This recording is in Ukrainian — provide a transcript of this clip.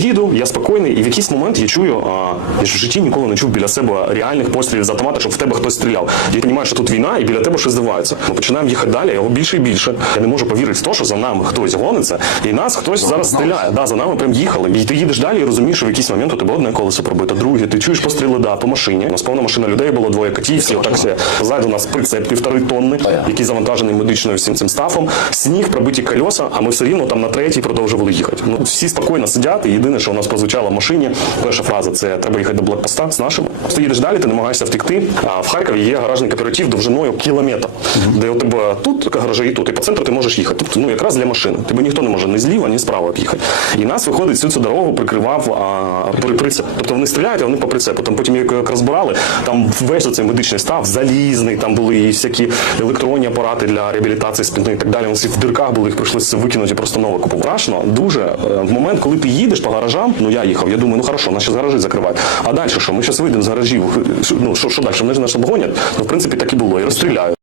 їду, я спокійний, і в якийсь момент я чую, а, я ж в житті ніколи не чув біля себе реальних пострілів з автомата, щоб в тебе хтось стріляв. Я розумію, що тут війна, і біля тебе щось здивається. Ми починаємо їхати далі, його більше і більше. Я не можу повірити в те, що за нами хтось гониться, і нас хтось зараз стріляє. Да, за нами прям їхали. І ти їдеш далі і розумієш, що в якийсь момент у тебе одне колесо пробито, друге, ти чуєш постріли, да, по машині. У нас повна машина людей було двоє котів, всі отак все. Ззаду у нас прицеп півтори тонни, який завантажений медичною всім цим стафом. Сніг, пробиті колеса, а ми все рівно там на третій продовжували їхати. Ну всі спокійно сидять. І єдине, що у нас прозвучало в машині, перша фраза це треба їхати до блокпоста з нашим. Ти їдеш далі, ти намагаєшся втекти. А в Харкові є гаражний кооператив довжиною кілометр, де у тебе тут гаражі і тут, і по центру ти можеш їхати. Тобто, ну якраз для машини. Тебе ніхто не може ні зліва, ні справа об'їхати. І нас виходить всю цю дорогу прикривав а, при- прицеп. Тобто вони стріляють, а вони по прицепу. Там потім як, розбирали, там весь цей медичний став залізний, там були і всякі електронні апарати для реабілітації спини і так далі. Вони всі в дирках були, їх прийшлося викинути просто нове купувати. Страшно, дуже. Е, В момент, коли ти їдеш по гаражам, ну я їхав, я думаю, ну хорошо, наші гаражі закривають. А далі що? Ми зараз вийдемо з гаражів. Ну що, що далі? Вони ж нас обгонять. Ну, в принципі, так і було. І розстріляють.